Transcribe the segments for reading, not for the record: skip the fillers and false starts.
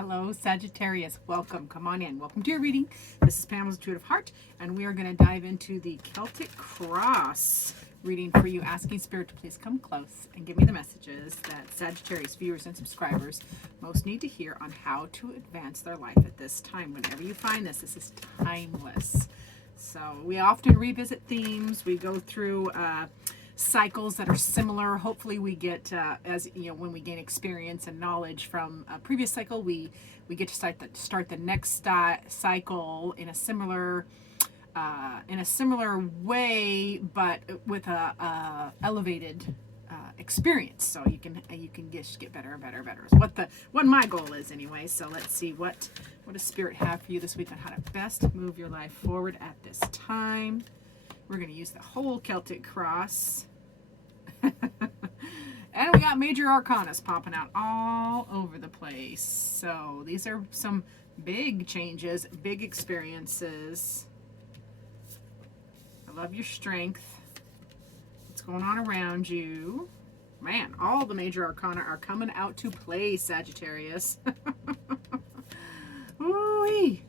Hello, Sagittarius. Welcome. Come on in. Welcome to your reading. This is Pamela's Intuitive Heart, and we are going to dive into the Celtic Cross reading for you, asking Spirit to please come close and give me the messages that Sagittarius viewers and subscribers most need to hear on how to advance their life at this time. Whenever you find this is timeless. So we often revisit themes. We go through cycles that are similar. Hopefully we get, as you know, when we gain experience and knowledge from a previous cycle, we get to start the next cycle in a similar way, but with a elevated experience. So you can just get better and better and better. Is what my goal is anyway. So let's see what does Spirit have for you this week on how to best move your life forward at this time. We're going to use the whole Celtic Cross. And we got major arcanas popping out all over the place. So these are some big changes, big experiences. I love your strength. What's going on around you? Man, all the major arcana are coming out to play, Sagittarius. Ooh-wee.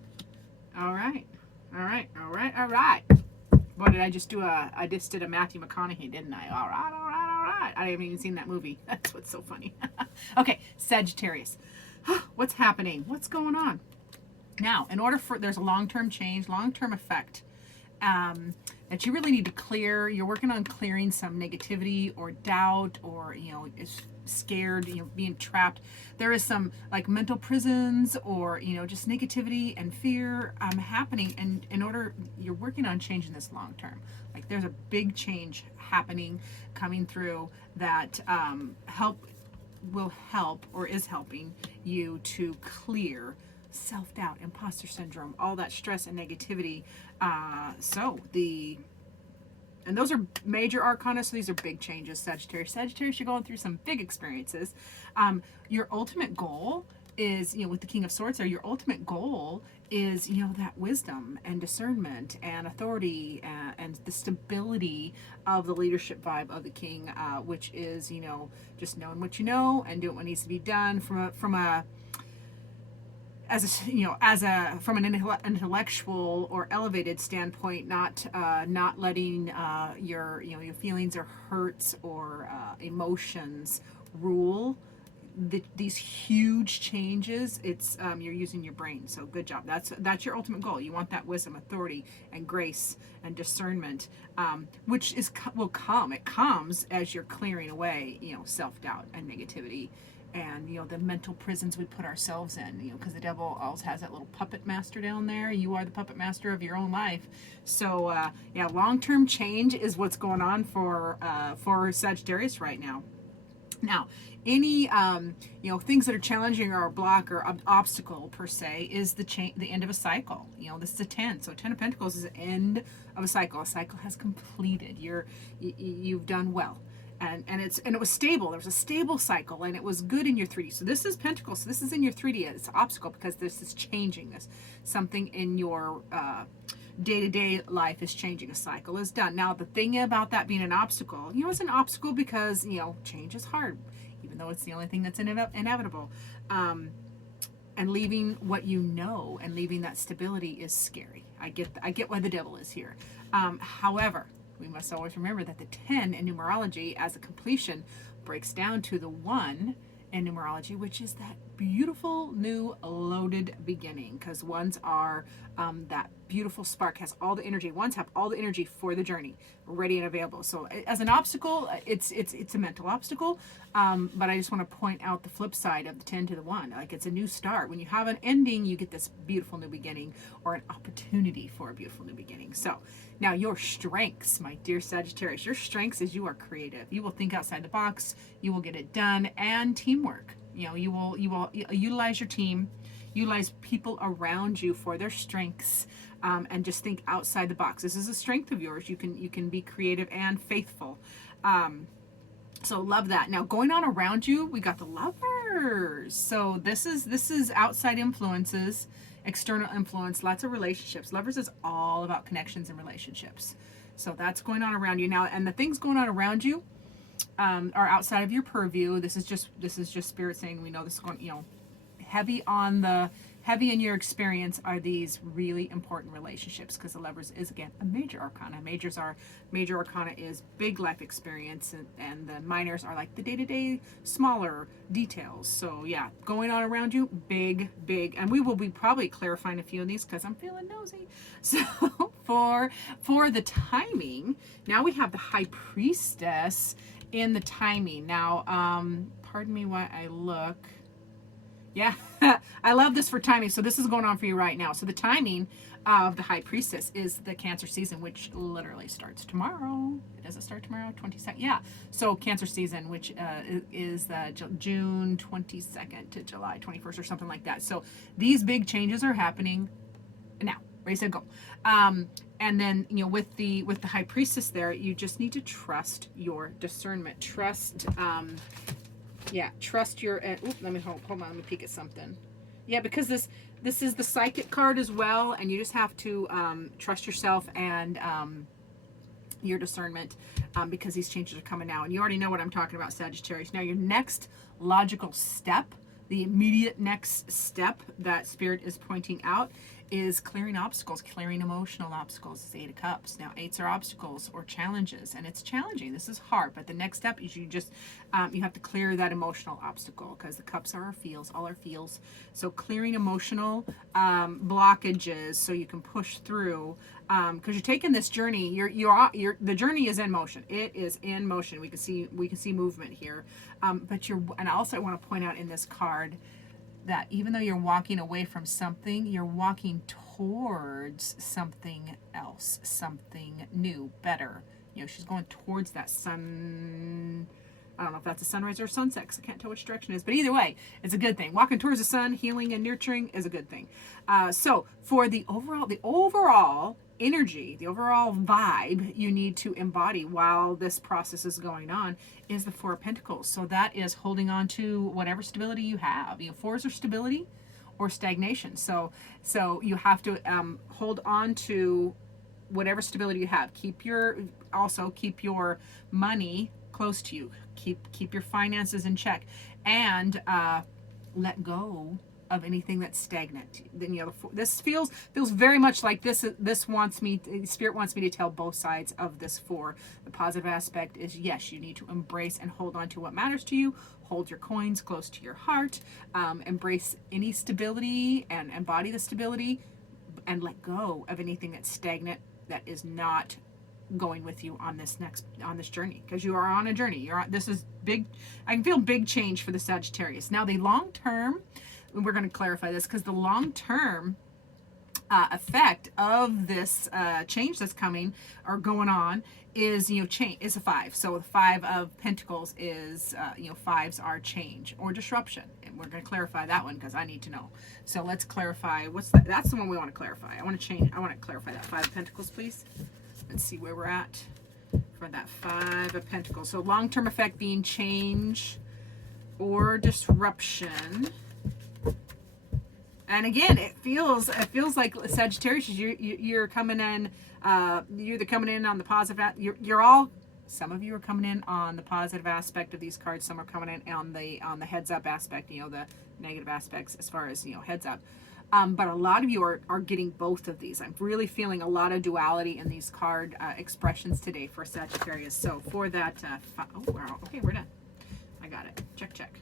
All right. What did I just do? I just did a Matthew McConaughey, didn't I? All right. I haven't even seen that movie. That's what's so funny. Okay, Sagittarius. What's happening? What's going on? Now, there's a long-term change, long-term effect that you really need to clear. You're working on clearing some negativity or doubt or, is scared, being trapped. There is some like mental prisons or, just negativity and fear happening. And you're working on changing this long term. Like there's a big change coming through that will help or is helping you to clear self-doubt, imposter syndrome, all that stress and negativity. And those are major arcana, so these are big changes, Sagittarius. Sagittarius, you're going through some big experiences. Your ultimate goal is, with the King of Swords there, your ultimate goal is, that wisdom and discernment and authority and the stability of the leadership vibe of the King, which is, just knowing what you know and doing what needs to be done from an intellectual or elevated standpoint, not letting your feelings or hurts or emotions rule these huge changes. It's you're using your brain. So good job. That's your ultimate goal. You want that wisdom, authority, and grace and discernment, which will come. It comes as you're clearing away, self-doubt and negativity. And, the mental prisons we put ourselves in, because the devil always has that little puppet master down there. You are the puppet master of your own life. So, long-term change is what's going on for Sagittarius right now. Now, any, things that are challenging or a block or obstacle per se is the end of a cycle. This is a 10. So 10 of Pentacles is the end of a cycle. A cycle has completed. You've done well. And it was stable. There was a stable cycle, and it was good in your 3D. So this is Pentacles. So this is in your 3D. It's an obstacle because this is changing. Something in your day-to-day life is changing. A cycle is done. Now, the thing about that being an obstacle, it's an obstacle because change is hard, even though it's the only thing that's inevitable. And leaving what you know and leaving that stability is scary. I get why the devil is here. However, we must always remember that the 10 in numerology as a completion breaks down to the 1 in numerology, which is that beautiful new loaded beginning, because ones are that beautiful spark, has all the energy. Ones have all the energy for the journey, ready and available. So as an obstacle, it's a mental obstacle, but I just want to point out the flip side of the 10 to the 1. Like it's a new start. When you have an ending, you get this beautiful new beginning or an opportunity for a beautiful new beginning. So now your strengths, my dear Sagittarius, your strengths is you are creative. You will think outside the box. You will get it done, and teamwork. You will utilize your team, utilize people around you for their strengths, and just think outside the box. This is a strength of yours. You can be creative and faithful. So love that. Now going on around you, we got the Lovers. So this is outside influences, external influence, lots of relationships. Lovers is all about connections and relationships. So that's going on around you now, and the things going on around you are outside of your purview. This is just Spirit saying, we know this is going, heavy in your experience are these really important relationships, because the Lovers is, again, a major arcana. Major arcana is big life experience, and the minors are like the day-to-day smaller details. So yeah, going on around you, big, and we will be probably clarifying a few of these because I'm feeling nosy. So for the timing, now we have the High Priestess in the timing. Now, pardon me while I look. Yeah, I love this for timing. So this is going on for you right now. So the timing of the High Priestess is the Cancer season, which literally starts tomorrow. Does it start tomorrow? 22nd? Yeah. So Cancer season, which is June 22nd to July 21st or something like that. So these big changes are happening now. Ready, set, go. And then, with the High Priestess there, you just need to trust your discernment. Trust your, let me hold on, let me peek at something. Yeah, because this is the Psychic card as well, and you just have to trust yourself and your discernment, because these changes are coming now. And you already know what I'm talking about, Sagittarius. Now, your next logical step, the immediate next step that Spirit is pointing out, is clearing obstacles, clearing emotional obstacles. It's 8 of Cups. Now, 8s are obstacles or challenges, and it's challenging. This is hard, but the next step is you just, you have to clear that emotional obstacle, because the Cups are our feels, all our feels. So clearing emotional blockages so you can push through, because you're taking this journey. The journey is in motion. It is in motion. We can see movement here, and also I want to point out in this card that even though you're walking away from something, you're walking towards something else, something new, better. She's going towards that sun. I don't know if that's a sunrise or a sunset, because I can't tell which direction it is, but either way, it's a good thing. Walking towards the sun, healing and nurturing is a good thing. So for the overall energy, the overall vibe you need to embody while this process is going on is the Four of Pentacles. So that is holding on to whatever stability you have. Fours are stability or stagnation. So you have to hold on to whatever stability you have. Keep your money close to you. Keep your finances in check, and let go of anything that's stagnant. Then this feels very much like this wants me. Spirit wants me to tell both sides of this 4. The positive aspect is, yes, you need to embrace and hold on to what matters to you. Hold your coins close to your heart. Embrace any stability and embody the stability, and let go of anything that's stagnant, that is not going with you on this journey, because you are on a journey. This is big. I can feel big change for the Sagittarius. Now, the long term, we're going to clarify this, because the long term effect of this change that's coming or going on is change is a 5. So the 5 of Pentacles is 5s are change or disruption, and we're going to clarify that one because I need to know. So let's clarify that's the one we want to clarify. I want to clarify that 5 of Pentacles, please. Let's see where we're at for that 5 of Pentacles. So long-term effect being change or disruption. And again, it feels like Sagittarius, you're coming in. You're either coming in on the positive. Some of you are coming in on the positive aspect of these cards. Some are coming in on the heads up aspect. The negative aspects as far as heads up. But a lot of you are getting both of these. I'm really feeling a lot of duality in these card expressions today for Sagittarius. So for that, okay, we're done. I got it. Check.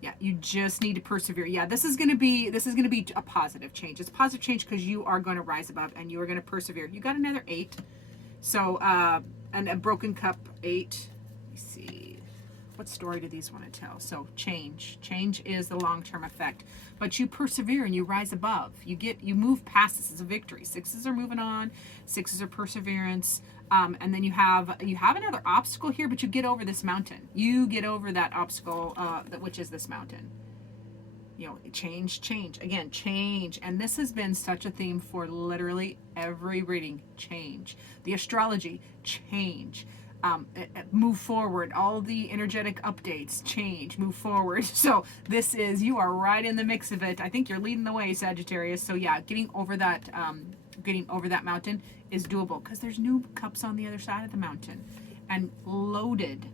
Yeah, you just need to persevere. Yeah, this is going to be a positive change. It's a positive change because you are going to rise above and you are going to persevere. You got another 8. So, and a broken cup 8. Let me see. What story do these want to tell? So change is the long-term effect, but you persevere and you rise above. You move past this as a victory. 6s are moving on. 6s are perseverance. And then you have another obstacle here, but you get over this mountain. You get over that obstacle, which is this mountain. Change. Again, change. And this has been such a theme for literally every reading. Change. The astrology, change. Move forward. All the energetic updates, change, move forward. So you are right in the mix of it. I think you're leading the way, Sagittarius. So yeah, getting over that mountain is doable because there's new cups on the other side of the mountain and loaded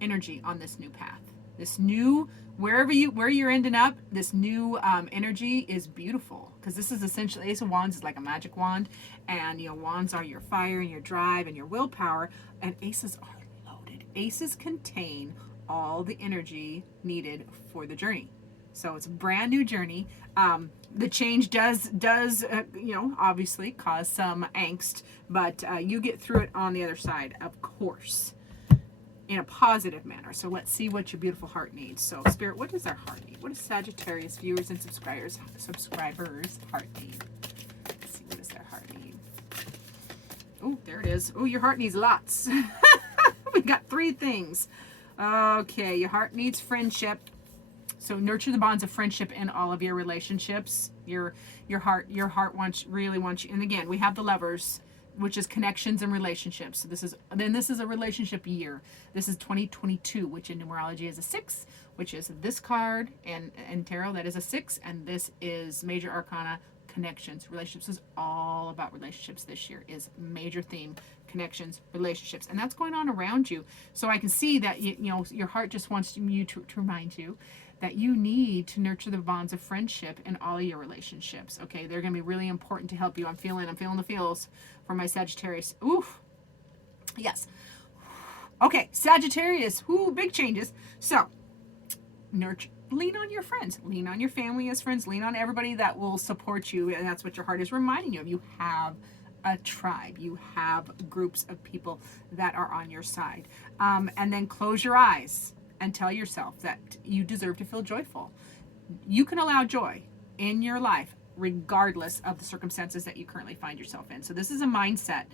energy on this new path. This new, where you're ending up, this new energy is beautiful, because this is essentially, Ace of Wands is like a magic wand, and wands are your fire and your drive and your willpower, and aces are loaded. Aces contain all the energy needed for the journey. So it's a brand new journey. The change does obviously cause some angst, but you get through it on the other side, of course, in a positive manner. So let's see what your beautiful heart needs. So Spirit, what does our heart need? What does Sagittarius viewers and subscribers heart need? Let's see, what does their heart need? Oh, there it is. Oh, your heart needs lots. We got 3 things. Okay, your heart needs friendship. So nurture the bonds of friendship in all of your relationships. Your heart really wants you. And again, we have the Lovers, which is connections and relationships. So this is a relationship year. This is 2022, which in numerology is a 6, which is this card, and tarot, that is a 6, and this is major arcana, connections. Relationships is all about relationships this year, is major theme, connections, relationships, and that's going on around you. So I can see that your heart just wants you to remind you that you need to nurture the bonds of friendship in all of your relationships. Okay, they're going to be really important to help you. I'm feeling the feels for my Sagittarius. Oof. Yes. Okay, Sagittarius. Ooh, big changes. So, lean on your friends. Lean on your family as friends. Lean on everybody that will support you. And that's what your heart is reminding you of. You have a tribe. You have groups of people that are on your side. And then close your eyes and tell yourself that you deserve to feel joyful. You can allow joy in your life regardless of the circumstances that you currently find yourself in. So this is a mindset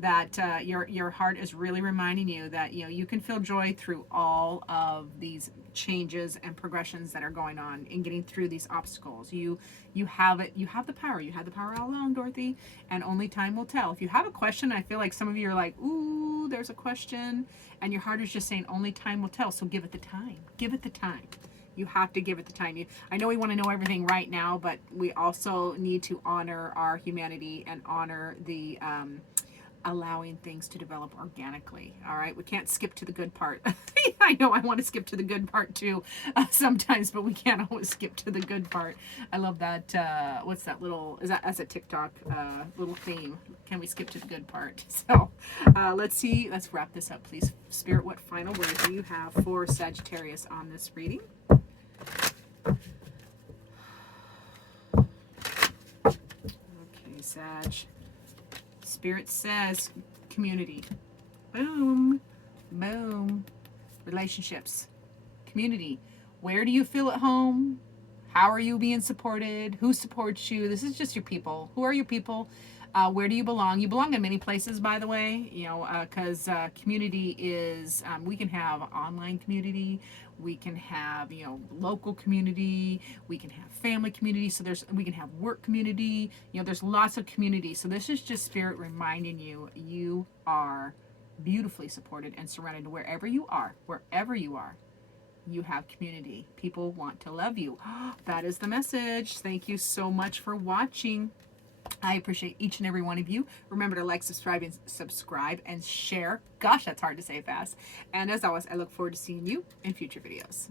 that your heart is really reminding you that you can feel joy through all of these changes and progressions that are going on in getting through these obstacles. You have it. You have the power. You had the power all along, Dorothy, and only time will tell. If you have a question, I feel like some of you are like, ooh, there's a question, and your heart is just saying only time will tell. So give it the time. Give it the time. You have to give it the time. I know we want to know everything right now, but we also need to honor our humanity and honor the allowing things to develop organically. All right, we can't skip to the good part. I know I want to skip to the good part too sometimes, but we can't always skip to the good part. I love that. What's that little? Is that as a TikTok little theme? Can we skip to the good part? So let's see. Let's wrap this up, please. Spirit, what final word do you have for Sagittarius on this reading? Okay, Sag. Spirit says community. Boom. Boom. Relationships. Community. Where do you feel at home? How are you being supported? Who supports you? This is just your people. Who are your people? Where do you belong? You belong in many places, by the way, because community is, we can have online community, we can have, local community, we can have family community, so we can have work community, there's lots of community. So this is just Spirit reminding you, you are beautifully supported and surrounded wherever you are, you have community. People want to love you. That is the message. Thank you so much for watching. I appreciate each and every one of you. Remember to like, subscribe, and share. Gosh, that's hard to say fast. And as always, I look forward to seeing you in future videos.